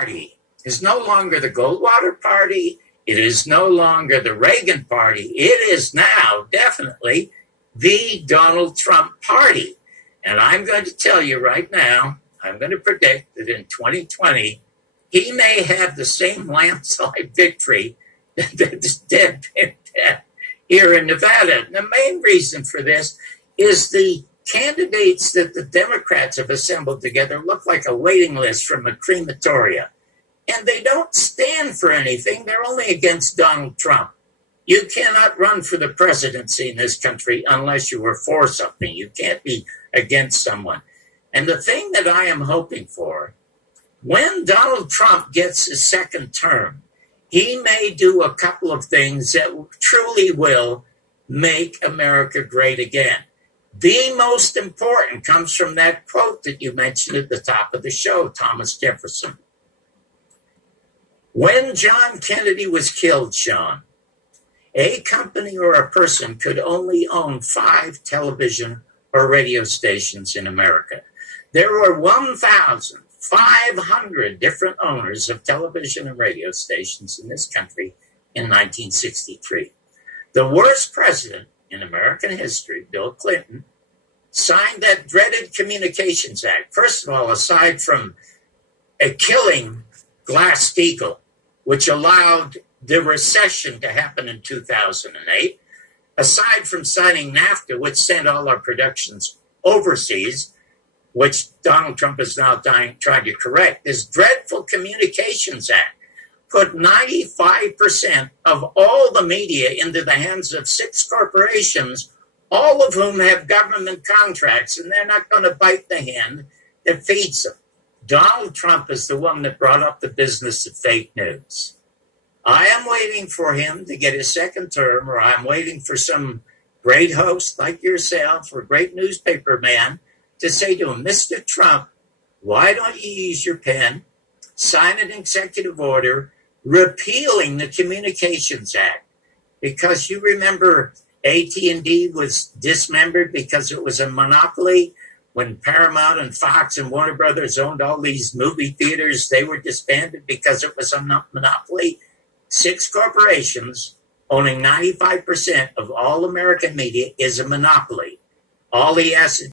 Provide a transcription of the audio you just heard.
Party is no longer the Goldwater Party. It is no longer the Reagan Party. It is now definitely the Donald Trump Party. And I'm going to tell you right now, I'm going to predict that in 2020, he may have the same landslide victory that's dead here in Nevada. And the main reason for this is the candidates that the Democrats have assembled together look like a waiting list from a crematoria. And they don't stand for anything. They're only against Donald Trump. You cannot run for the presidency in this country unless you are for something. You can't be against someone. And the thing that I am hoping for, when Donald Trump gets his second term, he may do a couple of things that truly will make America great again. The most important comes from that quote that you mentioned at the top of the show, Thomas Jefferson. When John Kennedy was killed, Sean, a company or a person could only own 5 television or radio stations in America. There were 1,500 different owners of television and radio stations in this country in 1963. The worst president in American history, Bill Clinton, signed that dreaded Communications Act. First of all, aside from killing Glass-Steagall, which allowed the recession to happen in 2008, aside from signing NAFTA, which sent all our productions overseas, which Donald Trump is now trying to correct, this dreadful Communications Act put 95% of all the media into the hands of 6 corporations, all of whom have government contracts, and they're not going to bite the hand that feeds them. Donald Trump is the one that brought up the business of fake news. I am waiting for him to get his second term, or I'm waiting for some great host like yourself or great newspaper man to say to him, Mr. Trump, why don't you use your pen, sign an executive order repealing the Communications Act? Because you remember AT&T was dismembered because it was a monopoly. When Paramount and Fox and Warner Brothers owned all these movie theaters, they were disbanded because it was a monopoly. 6 corporations owning 95% of all American media is a monopoly. All he has to